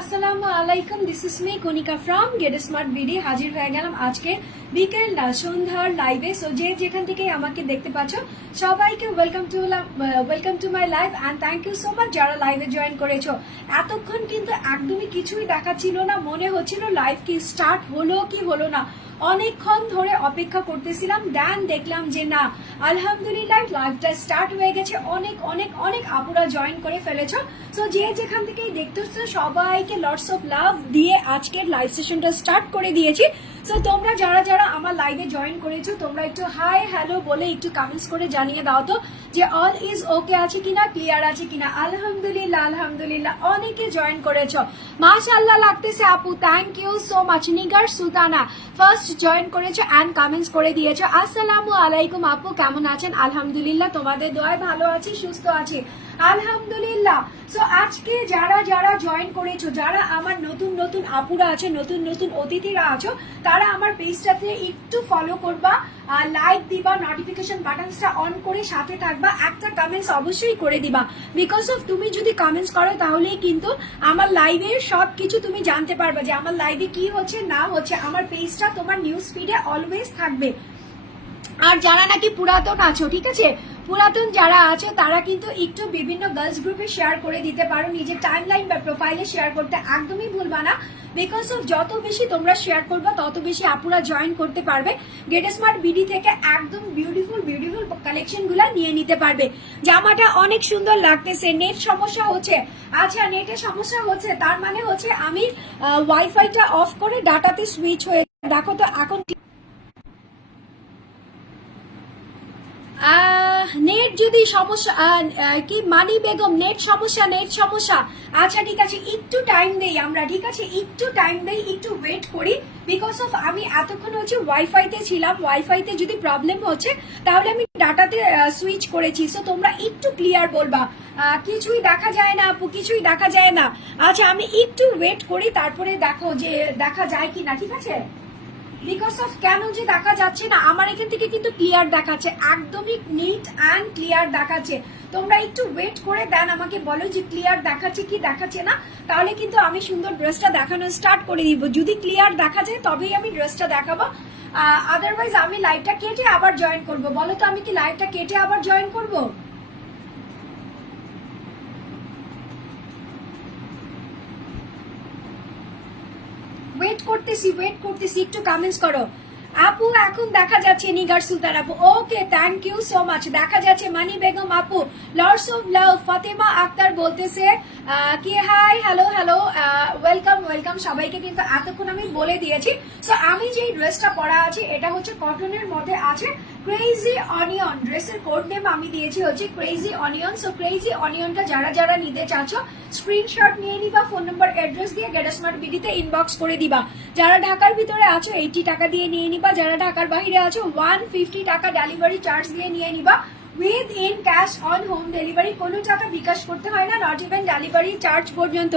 আসসালামু আলাইকুম this Konika Get Smart BD হাজির হয়ে গেলাম বিকেল লাইভে সো যে যেখান আমাকে দেখতে পাচ্ছ, সবাইকে welcome to welcome to my and thank you so much যারা লাইভে জয়েন করেছ। এতক্ষণ কিন্তু একদমই কিছুই দেখাচ্ছিল না, মনে হচ্ছিল লাইভ কি স্টার্ট হলো কি হলো না। অনেকক্ষণ ধরে অপেক্ষা করতেছিলাম। দেন দেখলাম যে না, আলহামদুলিল্লাহ লাইভটা স্টার্ট হয়ে গেছে। অনেক অনেক অনেক আপুরা জয়েন করে ফেলেছো। সো যে যেখান থেকেই দেখতেছো, সবাইকে লটস অফ লাভ দিয়ে আজকের লাইভ সেশনটা স্টার্ট করে দিয়েছি। সো তোমরা যারা যারা আমার লাইভে জয়েন করেছ, তোমরা একটু হাই হ্যালো বলে একটু কমেন্টস করে জানিয়ে দাও তো। যে অল ইজ ওকে আছে কিনা ক্লিয়ার আছে কিনা। আলহামদুলিল্লাহ আলহামদুলিল্লাহ, অনেকে জয়েন করেছ। মাশাল্লাহ লাগতেছে আপু thank you so much Nigar Sultana first join করেছ অ্যান্ড কমেন্টস করে দিয়েছ। আসসালামু আলাইকুম আপু, কেমন আছেন? আলহামদুলিল্লাহ, তোমাদের দোয়ায় ভালো আছি, সুস্থ আছি। আলহামদুলিল্লাহ। সো আজকে যারা যারা জয়েন করেছ, যারা আমার নতুন নতুন আপুরা আছে, নতুন নতুন অতিথিরা আছো, তারা আমার পেজটাতে একটু ফলো করবা লাইক দিবা নোটিফিকেশন বাটনসটা অন করে সাথে থাকবা, একটা কমেন্টস অবশ্যই করে দিবা। বিকজ অফ তুমি যদি কমেন্টস করো, তাহলেই কিন্তু আমার লাইভে সব কিছু তুমি জানতে পারবা যে আমার লাইভে কি হচ্ছে, না হচ্ছে। আমার পেজটা তোমার নিউজ ফিডে অলওয়েজ থাকবে। আর যারা নাকি পুরাতন আছো, ঠিক আছে? পুরাতন যারা আছে, তারা কিন্তু একটু বিভিন্ন গার্লস গ্রুপে শেয়ার করে দিতে পারো। নিজের টাইম লাইন বা প্রোফাইলে শেয়ার করতে একদমই ভুলবা না। বিকজ অফ যত বেশি তোমরা শেয়ার করবে, তত বেশি আপুরা জয়েন করতে পারবে। গেট স্মার্ট বিডি থেকে একদম বিউটিফুল বিউটিফুল কালেকশনগুলা নিয়ে নিতে পারবে। জামাটা অনেক সুন্দর লাগতেছে নেট সমস্যা হচ্ছে। আচ্ছা নেটের সমস্যা হচ্ছে, তার মানে হচ্ছে আমি ওয়াইফাইটা অফ করে ডাটাতে সুইচ হয়ে দেখো তো, এখন নেট যদি সমস্যা কি মানি বেগম, নেট সমস্যা নেট সমস্যা। আচ্ছা ঠিক আছে, একটু টাইম দেই আমরা, ঠিক আছে? একটু টাইম দেই, একটু ওয়েট করি। বিকজ অফ আমি এতক্ষণ হচ্ছে ওয়াইফাইতে ছিলাম ওয়াইফাইতে যদি প্রবলেম হচ্ছে, তাহলে আমি ডাটাতে সুইচ করেছি। সো তোমরা একটু ক্লিয়ার বলবা। কিছুই দেখা যায় না আপু, কিছুই দেখা যায় না। আচ্ছা আমি একটু ওয়েট করি, তারপরে দেখো যে দেখা যায় কি না ঠিক আছে? বিকজ অফ কেন যে দেখা যাচ্ছে না, আমার এখান থেকে কিন্তু ক্লিয়ার দেখাচ্ছে, একদমই নিট অ্যান্ড ক্লিয়ার দেখাচ্ছে। তোমরা একটু ওয়েট করে দেন, আমাকে বলো যে ক্লিয়ার দেখাচ্ছে কি দেখাচ্ছে না। তাহলে কিন্তু আমি সুন্দর ড্রেসটা দেখানো স্টার্ট করে দিব। যদি ক্লিয়ার দেখা যায়, তবেই আমি ড্রেসটা দেখাবো। আদারওয়াইজ আমি লাইভটা কেটে আবার জয়েন করব। বলো তো আমি কি লাইভটা কেটে আবার জয়েন করব? ওয়েট করতেছি ওয়েট করতেছি, একটু কমেন্টস করো। আপু, এখন দেখা যাচ্ছে নিগার সুলতান আপু। Okay thank you so much দেখা যাচ্ছে মানি বেগম আপু। Lords of Love Fatema Akter বলতেছে কি hi hello hello welcome welcome সবাইকে কিন্তু এতক্ষণ আমি বলে দিয়েছি। সো আমি যেই ড্রেসটা পরা আছি, এটা হচ্ছে কটনের মধ্যে আছে। ক্রেজি অনিয়ন ড্রেসের কোড নেম আমি দিয়েছি হচ্ছে ক্রেজি অনিয়ন সো ক্রেজি অনিয়নটা যারা যারা নিতে চাচ্ছ স্ক্রিনশট নিয়ে নিবা ফোন নম্বর অ্যাড্রেস দিয়ে গেটা স্মার্ট বিডিতে ইনবক্স করে দিবা। যারা ঢাকার ভিতরে আছো এইটি টাকা দিয়ে নিয়ে নিবা, যারা ঢাকার বাইরে আছো ওয়ান ফিফটি টাকা ডেলিভারি চার্জ দিয়ে নিয়ে নিবা। With in cash on home delivery কোনো টাকা বিকাশ করতে হয় না নট ইভেন ডেলিভারি চার্জ পর্যন্ত।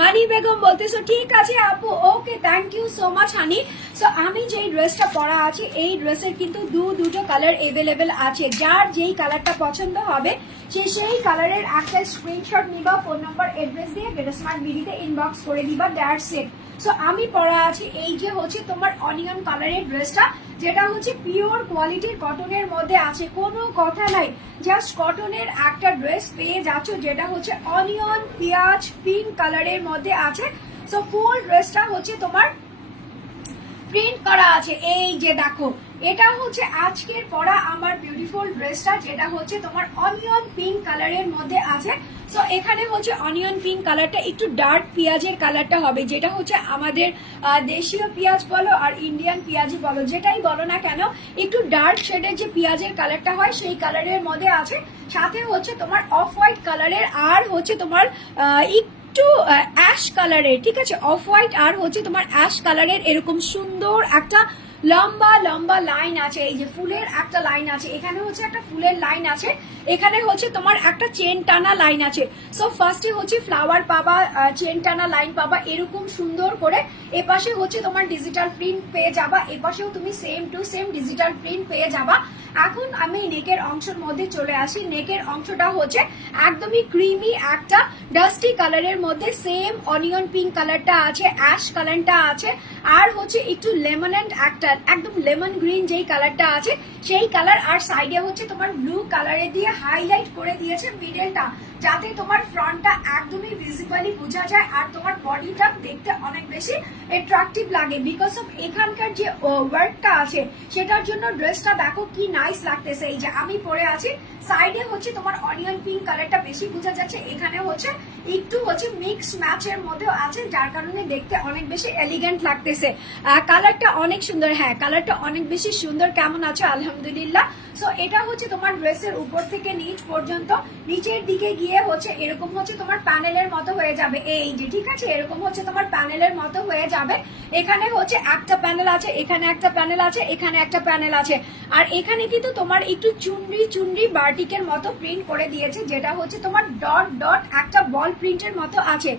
মানি বেগম বলতেছো ঠিক আছে আপু okay thank you so much honey so আমি যেই ড্রেসটা পরা আছি, এই ড্রেসের কিন্তু দু, দুটো কালার এভেলেবেল আছে। যার যেই কালারটা পছন্দ হবে, সে সেই কালারের একটা স্ক্রিনশট নিবা ফোন নাম্বার অ্যাড্রেস দিয়ে গেট স্মার্ট বিডিতে ইনবক্স করে দিবা দ্যাটস ইট সো আমি পরা আছি, এই যে হচ্ছে তোমার অনিয়ন কালারের ড্রেসটা যেটা হচ্ছে পিওর কোয়ালিটির কটনের মধ্যে আছে। কোনো কথা নাই। জাস্ট কটনের একটা ড্রেস পেয়ে যাচ্ছ যেটা হচ্ছে অনিয়ন পেঁয়াজ পিঙ্ক কালারের মধ্যে আছে। সো ফুল ড্রেসটা হচ্ছে তোমার প্রিন্ট করা আছে। এই যে দেখো, এটা হচ্ছে আজকের পরা আমার বিউটিফুল ড্রেসটা যেটা হচ্ছে তোমার অনিয়ন পিঙ্ক কালারের মধ্যে আছে। সো এখানে হচ্ছে অনিয়ন পিঙ্ক কালারটা একটু ডার্ক পেঁয়াজের কালারটা হবে, যেটা হচ্ছে আমাদের দেশীয় পেঁয়াজ বলো আর ইন্ডিয়ান পেঁয়াজি বলো, যেটাই বলো না কেন, একটু ডার্ক শেডের যে পেঁয়াজের কালারটা হয়, সেই কালারের মধ্যে আছে। সাথে হচ্ছে তোমার অফ হোয়াইট কালারের আর হচ্ছে তোমার একটু অ্যাশ কালারের ঠিক আছে? অফ হোয়াইট আর হচ্ছে তোমার অ্যাশ কালারের এরকম সুন্দর একটা লম্বা লম্বা লাইন আছে। এই যে ফুলের একটা লাইন আছে। এখানে হচ্ছে একটা ফুলের লাইন আছে। এখানে হচ্ছে তোমার একটা চেন টানা লাইন আছে। সো ফার্স্টে হচ্ছে ফ্লাওয়ার পাবা চেন টানা লাইন পাবা, এরকম সুন্দর করে। এপাশে হচ্ছে তোমার ডিজিটাল প্রিন্ট পেয়ে যাবা। এপাশেও তুমি same to same digital print পেয়ে যাবা। এখন আমি নেকের অংশের মধ্যে চলে আসি। নেকের অংশটা হচ্ছে একদমই ক্রিমি একটা ডাস্টি কালারের মধ্যে। সেম অনিয়ন পিঙ্ক কালারটা আছে অ্যাশ কালারটা আছে। আর হচ্ছে একটু লেমন একটা একদম লেমন গ্রিন যেই কালারটা আছে সেই কালার আর সাইডে হচ্ছে তোমার ব্লু কালারে দিয়ে হাইলাইট করে দিয়েছে মিডলটা যাতে তোমার ফ্রন্টটা একদমই ভিজিবলি বোঝা যায় আর তোমার বডিটা দেখতে অনেক বেশি অ্যাট্রাকটিভ লাগে। বিকজ অফ এখানকার যে ওয়ার্কটা আছে, সেটার জন্য ড্রেসটা দেখো কি নাইস লাগতেছে। এই যে আমি পরে আছি সাইডে হচ্ছে তোমার অনিয়ন পিঙ্ক কালারটা বেশি বোঝা যাচ্ছে, এখানে হচ্ছে একটু হচ্ছে মিক্স ম্যাচের মধ্যে আছে, যার কারণে দেখতে অনেক বেশি এলিগেন্ট লাগতেছে। কালারটা অনেক সুন্দর হ্যাঁ কালারটা অনেক বেশি সুন্দর, কেমন আছে? আলহামদুলিল্লাহ সো এটা হচ্ছে তোমার ড্রেসের উপর থেকে নিচ পর্যন্ত। নিচের দিকে গিয়ে হচ্ছে, এরকম হচ্ছে তোমার প্যানেলের মতো হয়ে যাবে। এই যে, ঠিক আছে? এরকম হচ্ছে তোমার প্যানেলের মতো হয়ে যাবে। এখানে হচ্ছে একটা প্যানেল আছে, এখানে একটা প্যানেল আছে, এখানে একটা প্যানেল আছে। আর এখানে কিন্তু তোমার একটু চুনরি চুনরি বার্টিকের মতো প্রিন্ট করে দিয়েছে, যেটা হচ্ছে তোমার ডট ডট একটা বল প্রিন্টের মতো আছে।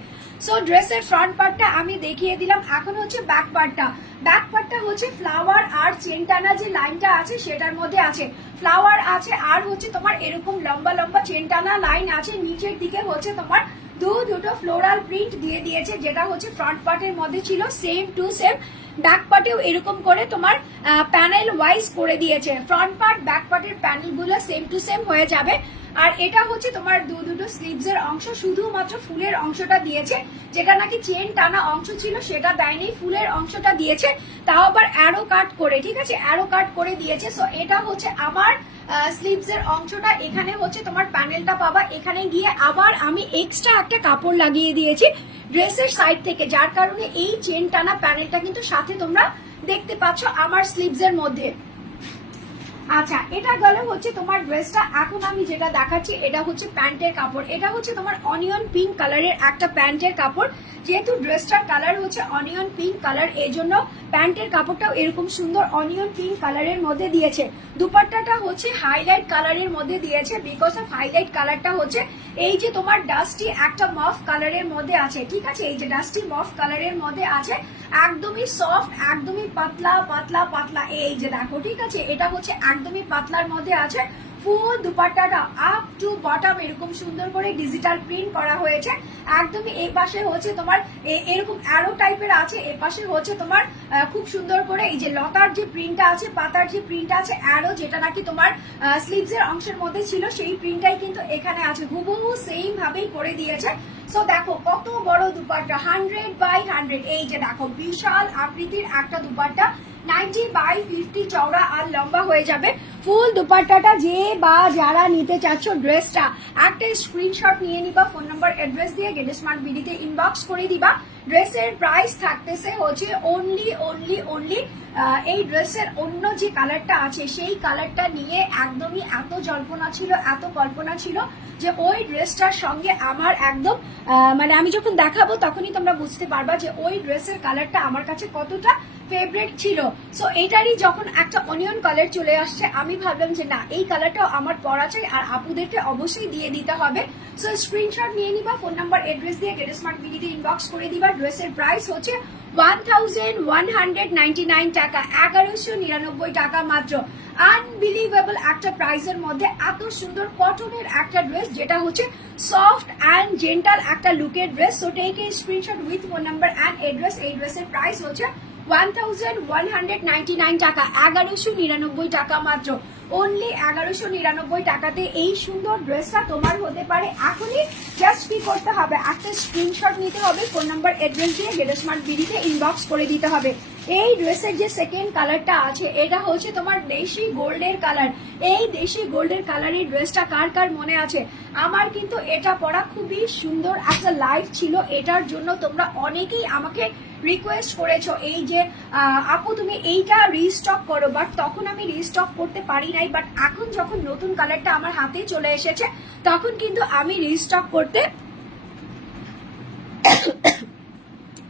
সো ড্রেসের ফ্রন্ট পার্টটা আমি দেখিয়ে দিলাম। এখন হচ্ছে ব্যাক পার্টটা ব্যাক পার্টটা হচ্ছে ফ্লাওয়ার আর চেন টানা যে লাইনটা আছে, সেটার মধ্যে আছে। ফ্লাওয়ার আছে আর হচ্ছে তোমার এরকম লম্বা লম্বা চেন টানা লাইন আছে। নিচের দিকে হচ্ছে তোমার দু, দুটো ফ্লোরাল প্রিন্ট দিয়ে দিয়েছে, যেটা হচ্ছে ফ্রন্ট পার্টের মধ্যে ছিল সেম টু সেম ব্যাক পার্টেও এরকম করে তোমার প্যানেল ওয়াইজ করে দিয়েছে। ফ্রন্ট পার্ট ব্যাক পার্টের প্যানেলগুলো সেম টু সেম হয়ে যাবে। আর এটা হচ্ছে তোমার দু দুটো স্লিভস এর অংশ, শুধুমাত্র ফুলের অংশটা দিয়েছে। যেটা নাকি চেন টানা অংশ ছিল, সেটা দেয়নি, ফুলের অংশটা দিয়েছে। তাও আবার অ্যারো কাট করে, ঠিক আছে? অ্যারো কাট করে দিয়েছে। সো এটা হচ্ছে আমার স্লিভস এর অংশটা। এখানে হচ্ছে তোমার প্যানেলটা পাবা। এখানে গিয়ে আবার আমি এক্সট্রা একটা কাপড় লাগিয়ে দিয়েছি ড্রেসের সাইড থেকে। যার কারণে এই চেন টানা প্যানেলটা কিন্তু সাথে তোমরা দেখতে পাচ্ছ আমার স্লিভস এর মধ্যে। আচ্ছা এটা গেল হচ্ছে তোমার ড্রেসটা এখন আমি যেটা দেখাচ্ছি, এটা হচ্ছে প্যান্টের কাপড়। এটা হচ্ছে তোমার অনিয়ন পিঙ্ক কালারের একটা প্যান্টের কাপড়। যেহেতু ড্রেসটার কালার হচ্ছে অনিয়ন পিঙ্ক কালার, এই জন্য প্যান্টের কাপড়টাও এরকম সুন্দর অনিয়ন পিঙ্ক কালারের মধ্যে দিয়েছে। দুপাট্টাটা হচ্ছে হাইলাইট কালারের মধ্যে দিয়েছে বিকজ অফ হাইলাইট কালারটা হচ্ছে এই যে তোমার ডাস্টি একটা মফ কালারের মধ্যে আছে, ঠিক আছে? এই যে ডাস্টি মফ কালারের মধ্যে আছে, একদমই সফট একদমই পাতলা পাতলা পাতলা। এই যে দেখো, ঠিক আছে? এটা হচ্ছে একদমই পাতলার মধ্যে আছে। ফুল দুপাট্টাটা আপ টু বটম এরকম সুন্দর করে ডিজিটাল প্রিন্ট করা হয়েছে। একদমই এই পাশে হচ্ছে তোমার এরকম অ্যারো টাইপের আছে, এ পাশে হচ্ছে তোমার খুব সুন্দর করে এই যে লতার যে প্রিন্টটা আছে, পাতার যে প্রিন্টটা আছে অ্যারো যেটা নাকি তোমার স্লিভস এর অংশের মধ্যে ছিল, সেই প্রিন্টটাই কিন্তু এখানে আছে। হুবহু সেম ভাবেই করে দিয়েছে। সো দেখো, কত বড় দুপাট্টা হান্ড্রেড বাই হান্ড্রেড এই যে দেখো, বিশাল আকৃতির একটা দুপাট্টা। নাইনটি বাই ফিফটি চওড়া আর লম্বা হয়ে যাবে। ফুল দুপাট্টাটা যে বা যারা নিতে চাচ্ছ ড্রেসটা, একটা স্ক্রিনশট নিয়ে নিবা ফোন অ্যাড্রেস দিয়ে গেট স্মার্ট বিডিতে ইনবক্স দিবা। ড্রেসের থাকতেছে হচ্ছে অনলি অনলি অনলি এই ড্রেসের অন্য যে কালারটা আছে, সেই কালারটা নিয়ে একদমই এত জল্পনা ছিল, এত কল্পনা ছিল যে ওই ড্রেসটার সঙ্গে আমার একদম মানে আমি যখন দেখাবো তখনই তোমরা বুঝতে পারবা যে ওই ড্রেসের কালারটা আমার কাছে কতটা ফেভারিট ছিল। সো এইটারই যখন একটা অনিয়ন কালার চলে আসছে, আমি ভাবলাম যে না, এই কালারটাও আমার পরা চাই আর আপুদেরকে অবশ্যই দিয়ে দিতে হবে। সো স্ক্রিনশট নিয়ে নিবা ফোন নাম্বার অ্যাড্রেস দিয়ে গেট স্মার্ট বিডিতে ইনবক্স করে দিবা। ড্রেসের প্রাইস হচ্ছে one thousand one hundred nine টাকা, এগারোশো নিরানব্বই টাকা মাত্র। একটা মধ্যে, এত সুন্দর কটনের একটা ড্রেস যেটা হচ্ছে সফট অ্যান্ড জেন্টাল একটা লুকের dress so screenshot with phone and address এই ড্রেসের প্রাইস হচ্ছে one thousand one hundred ninety nine টাকা, এগারোশো নিরানব্বই টাকা মাত্র। অনলি এগারোশো নিরানব্বই টাকাতে এই সুন্দর ড্রেসটা তোমার হতে পারে। এখনই জাস্ট কি করতে হবে? একটা স্ক্রিনশট নিতে হবে ফোন নাম্বার অ্যাড্রেস দিয়ে স্মার্ট বিডিতে ইনবক্স করে দিতে হবে। এই ড্রেসের যে সেকেন্ড কালারটা আছে, এটা হচ্ছে তোমার দেশি গোল্ডের কালার এই দেশি গোল্ডের কালারের ড্রেসটা কার কার মনে আছে? আমার কিন্তু এটা পরা খুবই সুন্দর একটা লাইফ ছিল। এটার জন্য তোমরা অনেকেই আমাকে রিকোয়েস্ট করেছ এই যে আপু তুমি এইটা রিস্টক করো বাট তখন আমি রিস্টক করতে পারি নাই। বাট এখন যখন নতুন কালারটা আমার হাতে চলে এসেছে, তখন কিন্তু আমি রিস্টক করতে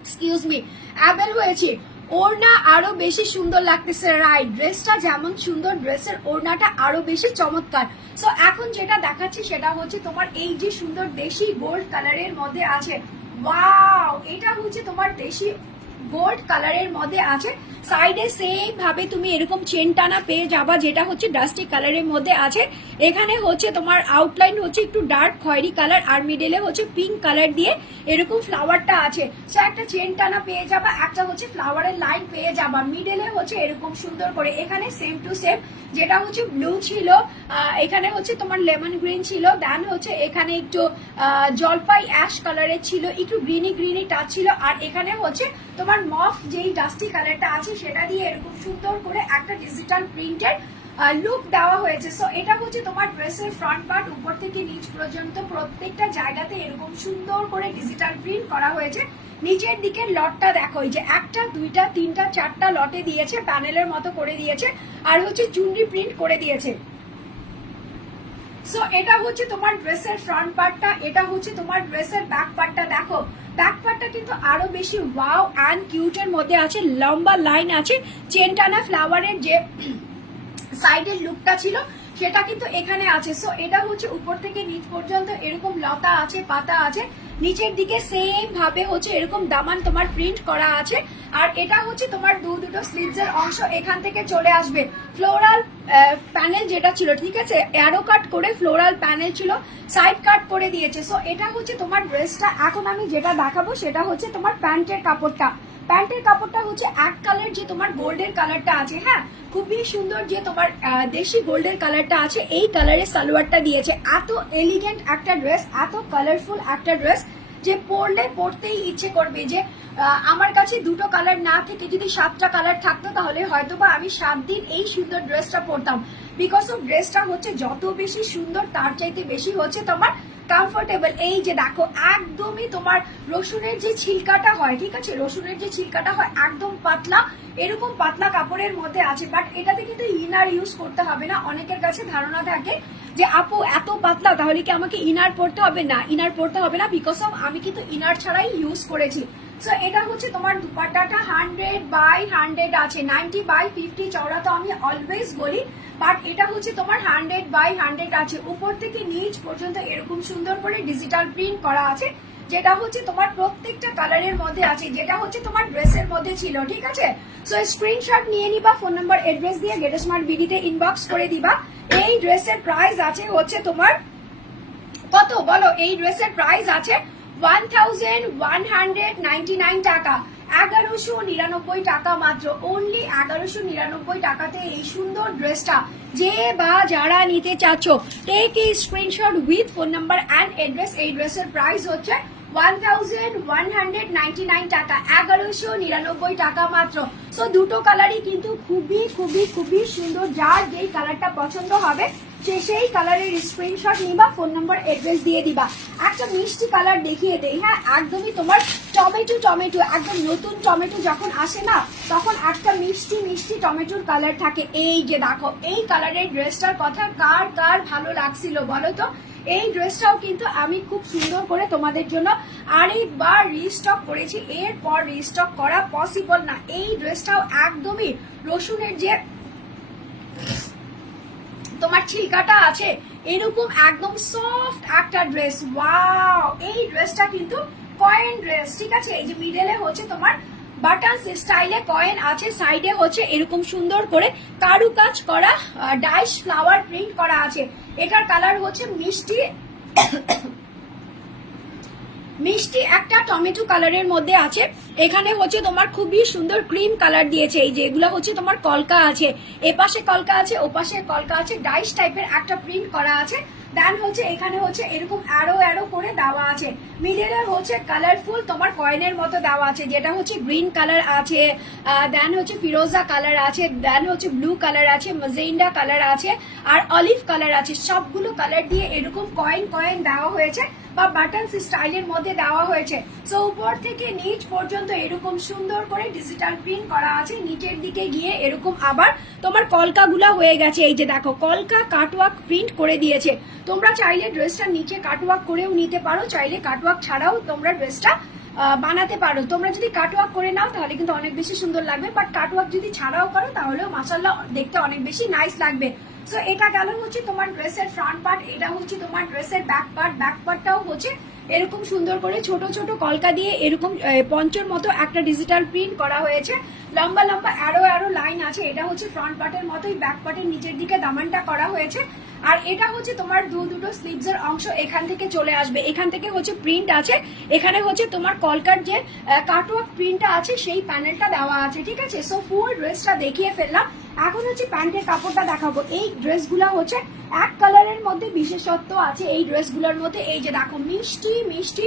এক্সকিউজ মি অ্যাবেল হয়েছি। ওড়না আরও বেশি সুন্দর লাগতেছে রাইট ড্রেসটা যেমন সুন্দর ড্রেসের ওড়নাটা আরও বেশি চমৎকার। সো এখন যেটা দেখাচ্ছি সেটা হচ্ছে তোমার এই যে সুন্দর দেশি গোল্ড কালারের মধ্যে আছে। ওয়াও এটা হচ্ছে তোমার দেশি গোল্ড কালারের মধ্যে আছে। সাইডে সেম ভাবে তুমি এরকম চেন টানা পেয়ে যাবা, যেটা হচ্ছে ডাস্টি কালারের মধ্যে আছে। এখানে হচ্ছে তোমার আউটলাইন হচ্ছে একটু ডার্ক খয়েরি কালার আর মিডেলে হচ্ছে পিঙ্ক কালার দিয়ে এরকম ফ্লাওয়ারটা আছে। সো একটা চেন টানা পেয়ে যাবা, একটা হচ্ছে ফ্লাওয়ারের লাইন পেয়ে যাবা। মিডলে হচ্ছে এরকম সুন্দর করে, এখানে সেম টু সেম যেটা হচ্ছে ব্লু ছিল এখানে হচ্ছে তোমার লেমন গ্রিন ছিল দেন হচ্ছে এখানে একটু জলপাই অ্যাশ কালারের ছিল, একটু গ্রিনি গ্রিনি টাচ ছিল, আর এখানে হচ্ছে তোমার মফ যেই ডাস্টি কালারটা আছে, সেটা দিয়ে এরকম সুন্দর করে একটা ডিজিটাল প্রিন্টের লুক দেওয়া হয়েছে। সো এটা হচ্ছে তোমার ড্রেসের ফ্রন্ট পার্ট উপর থেকে নিচ পর্যন্ত প্রত্যেকটা জায়গাতে এরকম সুন্দর করে ডিজিটাল প্রিন্ট করা হয়েছে। নিচের দিকের লটটা দেখো যে একটা, দুইটা, তিনটা, চারটা লটে দিয়েছে, প্যানেলের মতো করে দিয়েছে, আর হচ্ছে চুনরি প্রিন্ট করে দিয়েছে। সো এটা হচ্ছে তোমার ড্রেসের ফ্রন্ট পার্টটা এটা হচ্ছে তোমার ড্রেসের ব্যাক পার্টটা দেখো ব্যাক পার্টটা কিন্তু আরও বেশি ওয়াও অ্যান্ড কিউটের মধ্যে আছে, লম্বা লাইন আছে, চেনটানা ফ্লাওয়ারের যে সাইডের লুকটা ছিল, সেটা কিন্তু এখানে আছে। সো এটা হচ্ছে উপর থেকে নিচ পর্যন্ত এরকম লতা আছে, পাতা আছে। নিচের দিকে সেম ভাবে হচ্ছে এরকম দামান তোমার প্রিন্ট করা আছে। আর এটা হচ্ছে তোমার দু, দুটো স্লিভস এর অংশ এখান থেকে চলে আসবে। ফ্লোরাল প্যানেল যেটা ছিল, ঠিক আছে? অ্যারো কাট করে ফ্লোরাল প্যানেল ছিল সাইড কাট করে দিয়েছে। সো এটা হচ্ছে তোমার ড্রেসটা এখন আমি যেটা দেখাবো, সেটা হচ্ছে তোমার প্যান্টের কাপড়টা। প্যান্টের কাপড়টা হচ্ছে এক কালার যে তোমার গোল্ডের কালারটা আছে হ্যাঁ? খুবই সুন্দর যে তোমার দেশি গোল্ডের কালারটা আছে, এই কালারের সালোয়ারটা দিয়েছে। এত এলিগেন্ট একটা ড্রেস এত কালারফুল একটা ড্রেস যে পরলে পরতেই ইচ্ছে করবে যে আমার কাছে দুটো কালার না থেকে যদি সাতটা কালার থাকতো তাহলে হয়তোবা আমি সাত দিন এই সুন্দর ড্রেসটা পরতাম। বিকজ অফ ড্রেসটা হচ্ছে যত বেশি সুন্দর, তার চাইতে বেশি হচ্ছে তোমার কমফোর্টেবল এই যে দেখো, একদমই তোমার রসুনের যে ছিলকাটা হয়, ঠিক আছে? রসুনের যে ছিলকাটা হয়, একদম পাতলা, এরকম পাতলা কাপড়ের মধ্যে আছে বাট এটাতে কিন্তু ইনার ইউজ করতে হবে না। অনেকের কাছে ধারণা থাকে যে, আপু, এত পাতলা, তাহলে কি আমাকে ইনার পড়তে হবে? না ইনার পড়তে হবে না বিকজ অফ আমি কিন্তু ইনার ছাড়াই ইউজ করেছি। সো এটা হচ্ছে তোমার দুপাট্টাটা হান্ড্রেড বাই হান্ড্রেড আছে নাইনটি বাই ফিফটি চওড়া তো আমি অলওয়েজ বলি। বাট এটা হচ্ছে তোমার হান্ড্রেড বাই হান্ড্রেড আছে। উপর থেকে নিচ পর্যন্ত এরকম সুন্দর করে ডিজিটাল প্রিন্ট করা আছে, যেটা হচ্ছে তোমার প্রত্যেকটা কালারের মধ্যে আছে, যেটা হচ্ছে তোমার ড্রেসের মধ্যে ছিল, ঠিক আছে? সো স্ক্রিনশট নিয়ে নিবা ফোন নাম্বার এড্রেস দিয়ে গেট স্মার্ট বিডিতে ইনবক্স করে দিবা। এই ড্রেসের প্রাইস আছে হচ্ছে তোমার কত? বলো, এই ড্রেসের প্রাইস আছে one thousand one hundred ninety nine টাকা। এগারোশো নিরানব্বই টাকা মাত্র। অনলি এগারোশো নিরানব্বই টাকাতে এই সুন্দর ড্রেসটা যে বা যারা নিতে চাচ্ছ টেক এই screenshot with phone number and address এই ড্রেসের প্রাইস হচ্ছে one thousand one hundred ninety nine টাকা, এগারোশো নিরানব্বই টাকা মাত্র। সো দুটো কালারই কিন্তু খুবই খুবই খুবই সুন্দর। যার যেই কালারটা পছন্দ হবে সে সেই কালারের স্ক্রিনশট নিবা ফোন নাম্বার এড্রেস দিয়ে দিবা। একটা মিষ্টি কালার দেখিয়ে দেই হ্যাঁ? একদমই তোমার টমেটো টমেটো, একদম নতুন টমেটো যখন আসে না, তখন একটা মিষ্টি মিষ্টি টমেটোর কালার থাকে। এই যে দেখো, এই কালারের ড্রেসটার কথা কার কার ভালো লাগছিল বলো তো? এই ড্রেসটাও কিন্তু আমি খুব সুন্দর করে তোমাদের জন্য আরেকবার রিস্টক করেছি। এরপর রিস্টক করা পসিবল না। এই ড্রেসটাও একদমই রসুনের যে তোমার ছিলকাটা আছে। এরকম একদম সফট একটা ড্রেস ওয়াও এই ড্রেসটা কিন্তু কয়েন ড্রেস ঠিক আছে? এই যে মিডলে হচ্ছে তোমার বাটন স্টাইলে কয়েন আছে সাইডে হচ্ছে এরকম সুন্দর করে কারু কাজ করা ডাইস ফ্লাওয়ার প্রিন্ট করা আছে। এটার কালার হচ্ছে মিষ্টি মিষ্টি একটা টমেটো কালারের মধ্যে আছে। এখানে হচ্ছে তোমার খুবই সুন্দর ক্রিম কালার দিয়েছে। এই যে এগুলো হচ্ছে তোমার কলকা আছে। এপাশে কলকা আছে, ওপাশে কলকা আছে। ডাইস টাইপের একটা প্রিন্ট করা আছে। দেন হচ্ছে এখানে হচ্ছে এরকম অ্যারো অ্যারো করে দেওয়া আছে। মিডলে হচ্ছে কালারফুল তোমার কয়েনের মতো দেওয়া আছে। যেটা হচ্ছে গ্রিন কালার আছে। দেন হচ্ছে ফিরোজা কালার আছে। দেন হচ্ছে ব্লু কালার আছে। মাজেন্ডা কালার আছে। আর অলিভ কালার আছে। সবগুলো কালার দিয়ে এরকম কয়েন কয়েন দেওয়া হয়েছে। বা বাটন স্টাইলের মধ্যে দেওয়া হয়েছে। সো উপর থেকে নিচ পর্যন্ত এরকম সুন্দর করে ডিজিটাল প্রিন্ট করা আছে। নিচের দিকে গিয়ে এরকম আবার তোমার কলকাগুলা হয়ে গেছে। এই যে দেখো, কলকা কাটওয়ার্ক প্রিন্ট করে দিয়েছে। তোমরা চাইলে ড্রেসটা নিচে কাটওয়ার্ক করেও নিতে পারো। চাইলে কাটওয়ার্ক ছাড়াও তোমরা ড্রেসটা বানাতে পারো। তোমরা যদি কাটওয়ার্ক করে নাও, তাহলে কিন্তু অনেক বেশি সুন্দর লাগবে। বাট কাটওয়ার্ক যদি ছাড়াও করো, তাহলেও মাসাল্লাহ দেখতে অনেক বেশি নাইস লাগবে। সো এটা গেল হচ্ছে তোমার ড্রেসের ফ্রন্ট পার্ট এটা হচ্ছে তোমার ড্রেসের ব্যাক পার্ট ব্যাক পার্টটাও হচ্ছে এরকম সুন্দর করে ছোট ছোট কলকা দিয়ে এরকম পঞ্চর মতো একটা ডিজিটাল প্রিন্ট করা হয়েছে। লম্বা লম্বা অ্যারো অ্যারো লাইন আছে। এটা হচ্ছে ফ্রন্ট পার্টের মতোই ব্যাক পার্টের নিচের দিকে দামানটা করা হয়েছে। আর এটা হচ্ছে তোমার দু, দুটো স্লিভস এর অংশ এখান থেকে চলে আসবে। এখান থেকে হচ্ছে প্রিন্ট আছে। এখানে হচ্ছে তোমার কলকার যে কাটওয়ার্ক প্রিন্টটা আছে, সেই প্যানেলটা দেওয়া আছে, ঠিক আছে? সো ফুল ড্রেসটা দেখিয়ে ফেললাম। এখন হচ্ছে প্যান্টের কাপড়টা দেখাবো। এই ড্রেসগুলো হচ্ছে এক কালারের মধ্যে বিশেষত্ব আছে এই ড্রেসগুলোর মধ্যে। এই যে দেখো, মিষ্টি মিষ্টি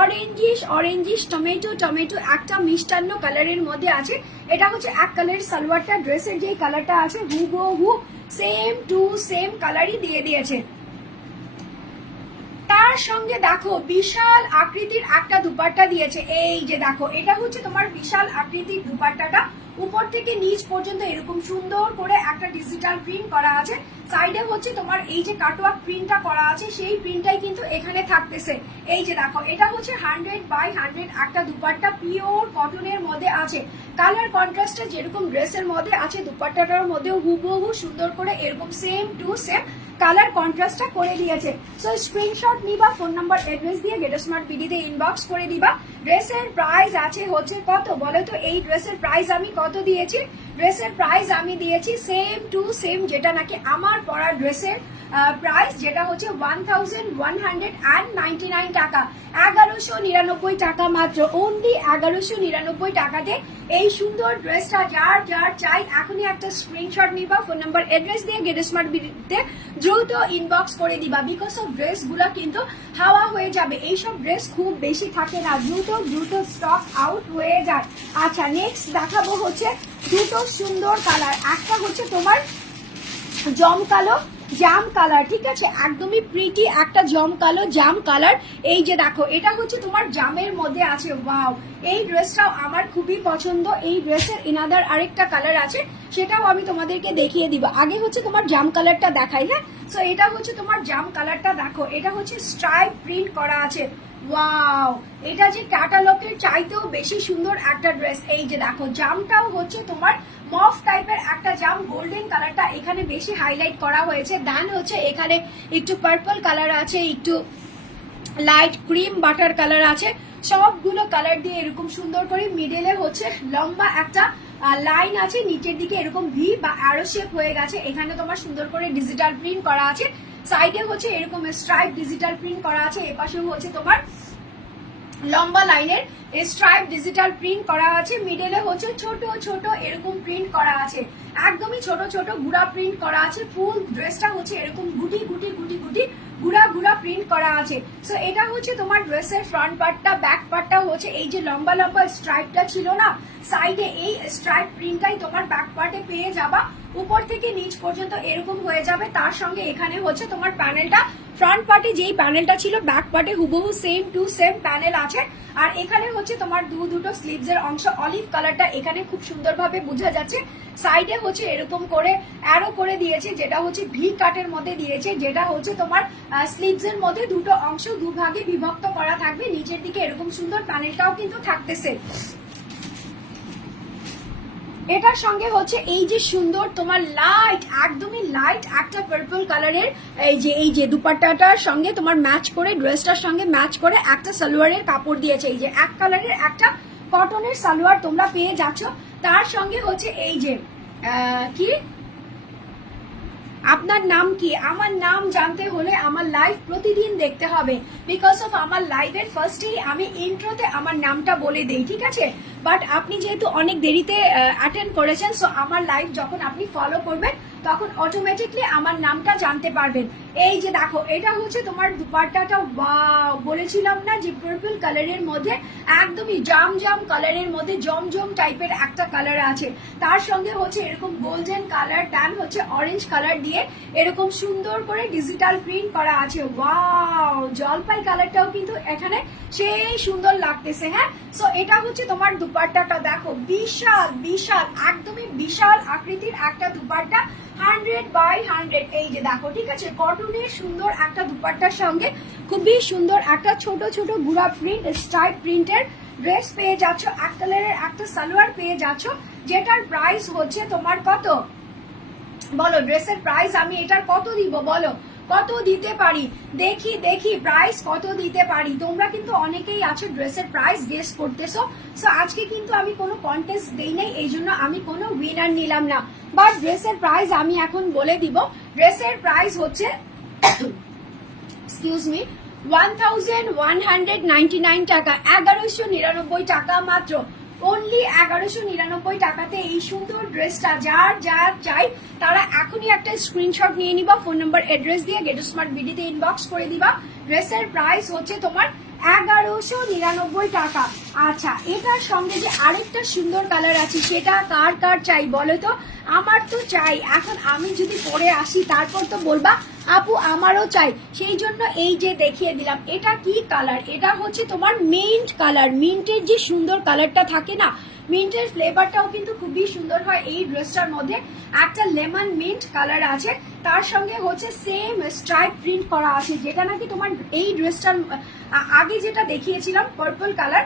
অরেঞ্জিশ অরেঞ্জিশ টমেটো টমেটো একটা মিষ্টান্ন কালারের মধ্যে আছে। এটা হচ্ছে এক কালারের সালোয়ারটা, ড্রেসের যে কালারটা আছে, হুবহু সেম টু সেম কালারই দিয়ে দিয়েছে। তার সঙ্গে দেখো, বিশাল আকৃতির একটা দুপাট্টা দিয়েছে। এই যে দেখো, এটা হচ্ছে তোমার বিশাল আকৃতির দুপাট্টাটা। উপর থেকে নিচ পর্যন্ত এরকম সুন্দর করে একটা ডিজিটাল প্রিন্ট করা আছে। সাইডে হচ্ছে তোমার এই যে কাটওয়ার্ক প্রিন্টটা করা আছে, সেই প্রিন্টটাই কিন্তু এখানে থাকতেছে। এই যে দেখো, এটা হচ্ছে হান্ড্রেড বাই হান্ড্রেড একটা দুপাট্টা পিওর কটনের আছে। কালার কন্ট্রাস্টে যেরকম ড্রেসের মধ্যে আছে, দুপাট্টাটার মধ্যেও হুবহু সুন্দর করে এরকম সেম টু সেম কালার কন্ট্রাস্টটা করে দিয়েছে। সো স্ক্রিনশট নিবা ফোন নাম্বার অ্যাড্রেস দিয়ে গেট স্মার্ট বিডিতে ইনবক্স করে দিবা। ড্রেসের প্রাইস আছে হচ্ছে কত? বলো তো, এই ড্রেসের প্রাইস আমি কত দিয়েছি? ড্রেসের প্রাইস আমি দিয়েছি সেম টু সেম যেটা নাকি আমার পরা ড্রেসের প্রাইস যেটা হচ্ছে one one hundred and ninety nine টাকা। এগারোশো নিরানব্বই টাকা মাত্র। অনলি এগারোশো নিরানব্বই টাকাতে এই সুন্দর ড্রেসটা যার যার চাই, এখনই একটা স্ক্রিনশট নিবা ফোন নাম্বার অ্যাড্রেস দিয়ে গেট স্মার্ট বিডিতে দ্রুত ইনবক্স করে দিবা। বিকজ অফ ড্রেসগুলো কিন্তু হাওয়া হয়ে যাবে। এইসব ড্রেস খুব বেশি থাকে না। দ্রুত দ্রুত স্টক আউট হয়ে যায় আচ্ছা নেক্সট দেখাবো হচ্ছে দুটো সুন্দর কালার একটা হচ্ছে তোমার জম কালো জাম কালার, ঠিক আছে? একদমই প্রিটি একটা জম কালো জাম কালার। এই যে দেখো, এটা হচ্ছে তোমার জামের মধ্যে আছে। ওয়াও এই ড্রেসটাও আমার খুবই পছন্দ। এই ড্রেসের ইনাদার আরেকটা কালার আছে, সেটাও আমি তোমাদেরকে দেখিয়ে দিব। আগে হচ্ছে তোমার জাম কালারটা দেখাই হ্যাঁ? সো এটা হচ্ছে তোমার জাম কালারটা দেখো। এটা হচ্ছে স্ট্রাইপ প্রিন্ট করা আছে। ওয়াও এটা যে ক্যাটালগের চাইতেও বেশি সুন্দর একটা ড্রেস এই যে দেখো, জামটাও হচ্ছে তোমার মফ টাইপের একটা জাম গোল্ডেন কালারটা এখানে বেশি হাইলাইট করা হয়েছে। দেন হচ্ছে এখানে একটু পার্পল কালার আছে, একটু লাইট ক্রিম বাটার কালার আছে। সবগুলো কালার দিয়ে এরকম সুন্দর করে মিডলে হচ্ছে লম্বা একটা লাইন আছে, নিচের দিকে এরকম ভি বা অ্যারো শেপ হয়ে গেছে। এখানে তোমার সুন্দর করে ডিজিটাল প্রিন্ট করা আছে। সাইডে হচ্ছে এরকম স্ট্রাইপ ডিজিটাল প্রিন্ট করা আছে। এপাশেও হচ্ছে তোমার লম্বা লাইনের স্ট্রাইপ ডিজিটাল প্রিন্ট করা আছে। মিডলে হচ্ছে ছোট ছোট এরকম প্রিন্ট করা আছে। একদমই ছোট ছোট গুড়া প্রিন্ট করা আছে। ফুল ড্রেসটা হচ্ছে এরকম গুটি গুটি গুটি গুটি গুড়া গুড়া প্রিন্ট করা আছে। সো এটা হচ্ছে তোমার ড্রেসের ফ্রন্ট পার্টটা ব্যাক পার্টটা হচ্ছে এই যে লম্বা লম্বা স্ট্রাইপটা ছিল না? সাইডে এই স্ট্রাইপ প্রিন্টটাই তোমার ব্যাক পার্টে পেয়ে যাবা। উপর থেকে নিচ পর্যন্ত এরকম হয়ে যাবে। তার সঙ্গে এখানে হচ্ছে তোমার প্যানেলটা ফ্রন্ট পার্টে যেই প্যানেলটা ছিল ব্যাক পার্টে হুবহু সেম টু সেম প্যানেল আছে। আর এখানে হচ্ছে তোমার দু দুটো স্লিভস এর অংশ। অলিভ কালারটা এখানে খুব সুন্দরভাবে বোঝা যাচ্ছে। সাইডে হচ্ছে এরকম করে অ্যারো করে দিয়েছে, যেটা হচ্ছে ভি কাটের মধ্যে দিয়েছে, যেটা হচ্ছে তোমার স্লিভস এর মধ্যে দুটো অংশ দুভাগে বিভক্ত করা থাকবে। নিচের দিকে এরকম সুন্দর প্যানেলটাও কিন্তু থাকতেছে। এটার সঙ্গে হচ্ছে এই যে সুন্দর তোমার লাইট একদমই লাইট একটা পার্পল কালারের এই যে এই যে দুপাট্টাটার সঙ্গে তোমার ম্যাচ করে ড্রেসটার সঙ্গে ম্যাচ করে একটা সালোয়ারের কাপড় দিয়েছে। এই যে এক কালারের একটা কটনের সালোয়ার তোমরা পেয়ে যাচ্ছ। তার সঙ্গে হচ্ছে এই যে কি? আপনার নাম কি? আমার নাম জানতে হলে আমার লাইভ প্রতিদিন দেখতে হবে। বিকজ অফ আমার লাইভের ফার্স্টেই আমি ইন্ট্রোতে আমার নামটা বলে দেই, ঠিক আছে? বাট আপনি যেহেতু অনেক দেরিতে অ্যাটেন্ড করেছেন সো আমার লাইভ যখন আপনি ফলো করবেন, তখন অটোমেটিকলি আমার নামটা জানতে পারবেন। এই যে দেখো, এটা হচ্ছে তোমার দুপাট্টাটা বলেছিলাম না যে পার্পল কালারের মধ্যে, একদমই জাম জাম কালারের মধ্যে, জমজম টাইপের একটা কালার আছে। তার সঙ্গে হচ্ছে এরকম গোল্ডেন কালার দেন হচ্ছে অরেঞ্জ কালার দিয়ে এরকম সুন্দর করে ডিজিটাল প্রিন্ট করা আছে। ওয়াও জলপাই কালারটাও কিন্তু এখানে সেই সুন্দর লাগতেছে হ্যাঁ? সো এটা হচ্ছে তোমার দুপাট্টাটা, দেখো, বিশাল বিশাল, একদমই বিশাল আকৃতির একটা দুপাট্টা হান্ড্রেড বাই হান্ড্রেড এই যে দেখো, ঠিক আছে? কটনের সুন্দর একটা দুপাট্টার সঙ্গে খুবই সুন্দর একটা ছোট ছোট গুড়া প্রিন্ট স্ট্রাইপ প্রিন্টের ড্রেস পেয়ে যাচ্ছ, এক কালারের একটা সালোয়ার পেয়ে যাচ্ছ, যেটার প্রাইস হচ্ছে তোমার কত? বলো ড্রেসের প্রাইস আমি এটার কত দিব? বলো। কত দিতে পারি? দেখি দেখি প্রাইস কত দিতে পারি? তোমরা কিন্তু অনেকেই আছো ড্রেসের প্রাইস গেস করতেছো। সো আজকে কিন্তু আমি কোনো কন্টেস্ট দেই নাই, এই জন্য আমি কোনো উইনার নিলাম না। বাট ড্রেসের প্রাইস আমি এখন বলে দিব। ড্রেসের প্রাইস হচ্ছে excuse me one one hundred nine টাকা, এগারোশো নিরানব্বই টাকা মাত্র। অনলি এগারোশো নিরানব্বই টাকাতে এই সুন্দর ড্রেসটা, যার যা চাই, তারা এখনই একটা স্ক্রিনশট নিয়ে নিবা ফোন নাম্বার অ্যাড্রেস দিয়ে গেট স্মার্ট বিডিতে ইনবক্স করে দিবা। ড্রেসের প্রাইস হচ্ছে তোমার এগারোশো নিরানব্বই টাকা। আচ্ছা এটার সঙ্গে যে আরেকটা সুন্দর কালার আছে, সেটা কার কার চাই বলো তো? আমার তো চাই। এখন আমি যদি পরে আসি, তারপর তো বলবা আপু, আমারও চাই। সেই জন্য এই যে দেখিয়ে দিলাম, এটা কি কালার এটা হচ্ছে তোমার মিন্ট কালার মিন্টের যে সুন্দর কালারটা থাকে না মিন্টের ফ্লেভারটাও কিন্তু খুবই সুন্দর হয় এই ড্রেসটার মধ্যে। একটা লেমন মিন্ট কালার আছে, তার সঙ্গে হচ্ছে সেম স্ট্রাইপ প্রিন্ট করা আছে, যেটা নাকি তোমার এই ড্রেসটার আগে যেটা দেখিয়েছিলাম পার্পল কালার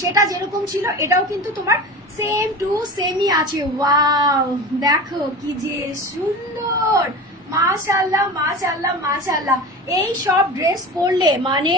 সেটা যেরকম ছিল, এটাও কিন্তু তোমার সেম টু সেমই আছে। ওয়াও দেখো কি যে সুন্দর! মাশাল্লাহ মাশাল্লাহ মাশাল্লাহ এই সব ড্রেস পরলে মানে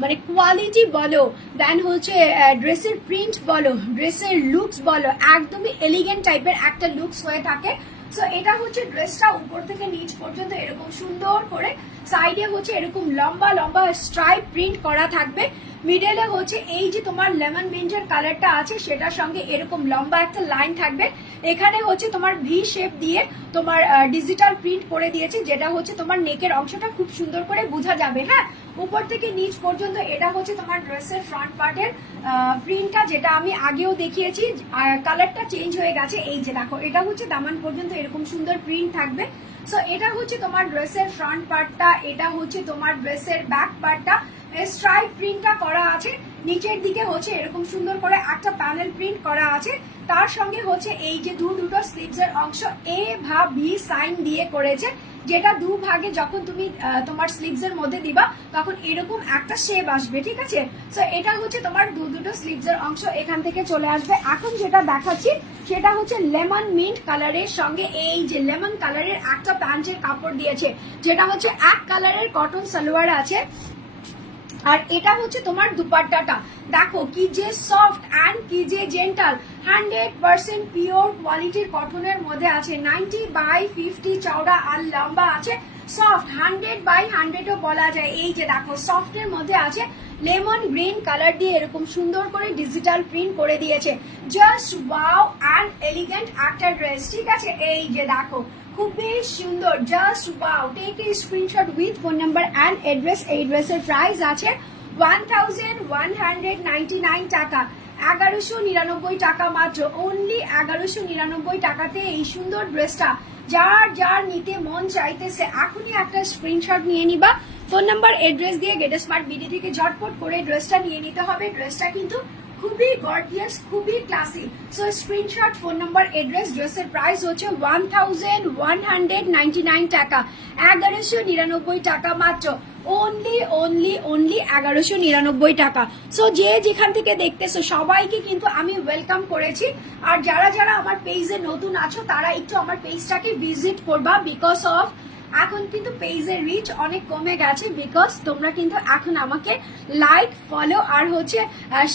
মানে কোয়ালিটি বলো দেন হচ্ছে ড্রেসের প্রিন্ট বলো ড্রেসের লুকস বলো, একদমই এলিগেন্ট টাইপের একটা লুকস হয়ে থাকে। সো এটা হচ্ছে ড্রেসটা উপর থেকে নিচ পর্যন্ত এরকম সুন্দর করে সাইডে হচ্ছে এরকম লম্বা লম্বা স্ট্রাইপ প্রিন্ট করা থাকবে। মিডলে হচ্ছে এই যে তোমার লেমন মিন্টের কালারটা আছে, সেটার সঙ্গে এরকম লম্বা একটা লাইন থাকবে। এখানে হচ্ছে তোমার ভি শেপ দিয়ে তোমার ডিজিটাল প্রিন্ট করে দিয়েছে, যেটা হচ্ছে তোমার নেকের অংশটা খুব সুন্দর করে বোঝা যাবে হ্যাঁ? উপর থেকে নিচ পর্যন্ত এটা হচ্ছে তোমার ড্রেসের ফ্রন্ট পার্টের প্রিন্টটা যেটা আমি আগেও দেখিয়েছি। কালারটা চেঞ্জ হয়ে গেছে, এই যে দেখো, এটা হচ্ছে দামান পর্যন্ত এরকম সুন্দর প্রিন্ট থাকবে। সো এটা হচ্ছে তোমার ড্রেসের ফ্রন্ট পার্টটা এটা হচ্ছে তোমার ড্রেসের ব্যাক পার্টটা স্ট্রাইপ প্রিন্টটা করা আছে, নিচের দিকে হচ্ছে এরকম সুন্দর করে একটা প্যানেল প্রিন্ট করা আছে। তার সঙ্গে হচ্ছে এই যে দু দুটো স্লিভস এর অংশ এ ভা ভি সাইন দিয়ে করেছে। যেটা দু ভাগে যখন তুমি তোমার স্লিভস এর মধ্যে দিবা, তখন এরকম একটা শেপ আসবে, ঠিক আছে? সো এটা হচ্ছে তোমার দু দুটো স্লিভস এর অংশ, এখান থেকে চলে আসবে। এখন যেটা দেখাচ্ছি, সেটা হচ্ছে লেমন মিন্ট কালারের সঙ্গে এই যে লেমন কালারের একটা প্যান্টের কাপড় দিয়েছে, যেটা হচ্ছে এক কালারের কটন সালোয়ার আছে। আর এটা হচ্ছে তোমার দুপাট্টাটা। দেখো কি যে সফট অ্যান্ড কি যে জেন্টাল হান্ড্রেড পার্সেন্ট পিওর কোয়ালিটির কটনের মধ্যে আছে। নাইনটি বাই ফিফটি চওড়া আর লম্বা আছে। সফট হান্ড্রেড বাই হান্ড্রেডও বলা যায়। এই যে দেখো সফটের মধ্যে আছে লেমন গ্রিন কালার দিয়ে এরকম সুন্দর করে ডিজিটাল প্রিন্ট করে দিয়েছে। জাস্ট ওয়াও অ্যান্ড এলিগেন্ট একটা ড্রেস ঠিক আছে? এই যে দেখো খুবই সুন্দর। Just wow take a screenshot with phone number and address এই ড্রেসের প্রাইস আছে one thousand one hundred ninety nine টাকা। এগারোশো নিরানব্বই টাকা মাত্র। অনলি এগারোশো নিরানব্বই টাকাতে এই সুন্দর ড্রেসটা যার যার নিতে মন চাইতেছে, এখনই একটা স্ক্রিনশট নিয়ে নিবা। ফোন নাম্বার অ্যাড্রেস দিয়ে গেট স্মার্ট বিডি থেকে ঝটপট করে ড্রেসটা নিয়ে নিতে হবে। ড্রেসটা কিন্তু খুবই গর্জিয়াস খুবই classy so screenshot phone number address ড্রেসের প্রাইস হচ্ছে one thousand one hundred nine টাকা। এগারোশো নিরানব্বই টাকা মাত্র। অনলি অনলি অনলি এগারোশো নিরানব্বই টাকা। সো যে যেখান থেকে দেখতেছো, সবাইকে কিন্তু আমি ওয়েলকাম করেছি। আর যারা যারা আমার পেজে নতুন আছো, তারা একটু আমার পেজটাকে ভিজিট করবা বিকজ অফ এখন কিন্তু পেজের রিচ অনেক কমে গেছে বিকজ তোমরা কিন্তু এখন আমাকে লাইক ফলো আর হচ্ছে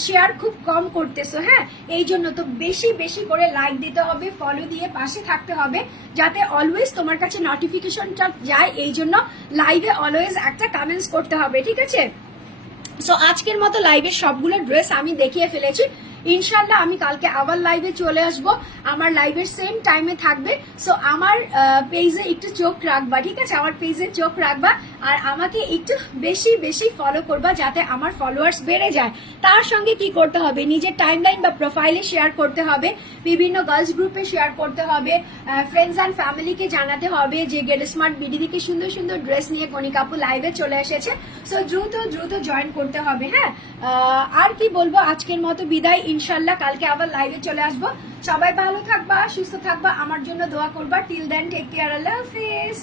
শেয়ার খুব কম করতেছো হ্যাঁ? এই জন্য তো বেশি বেশি করে লাইক দিতে হবে ফলো দিয়ে পাশে থাকতে হবে, যাতে অলওয়েজ তোমার কাছে নোটিফিকেশনটা যায়। এই জন্য লাইভে অলওয়েজ একটা কমেন্টস করতে হবে, ঠিক আছে? সো আজকের মতো লাইভের সবগুলো ড্রেস আমি দেখিয়ে ফেলেছি। ইনশাল্লাহ আমি কালকে আবার লাইভে চলে আসব। আমার লাইভের সেম টাইমে থাকবে। সো আমার পেজে একটু চোখ রাখবা, ঠিক আছে? আমার পেজে চোখ রাখবা। আর আমাকে একটু বেশি বেশি ফলো করবা যাতে আমার ফলোয়ার্স বেড়ে যায়। তার সঙ্গে কি করতে হবে? নিজের টাইমলাইন বা প্রোফাইলে শেয়ার করতে হবে, বিভিন্ন গার্লস গ্রুপে শেয়ার করতে হবে ফ্রেন্ডস অ্যান্ড ফ্যামিলিকে জানাতে হবে যে গেট স্মার্ট বিডি থেকে সুন্দর সুন্দর ড্রেস নিয়ে কনিকাপু লাইভে চলে এসেছে। সো দ্রুত দ্রুত জয়েন করতে হবে হ্যাঁ? আর কি বলব? আজকের মতো বিদায়। ইনশাল্লাহ কালকে আবার লাইভে চলে আসব। সবাই ভালো থাকবা, সুস্থ থাকবা। আমার জন্য দোয়া করবা। টিল দেন টেক কেয়ার আল্লাহ হাফিজ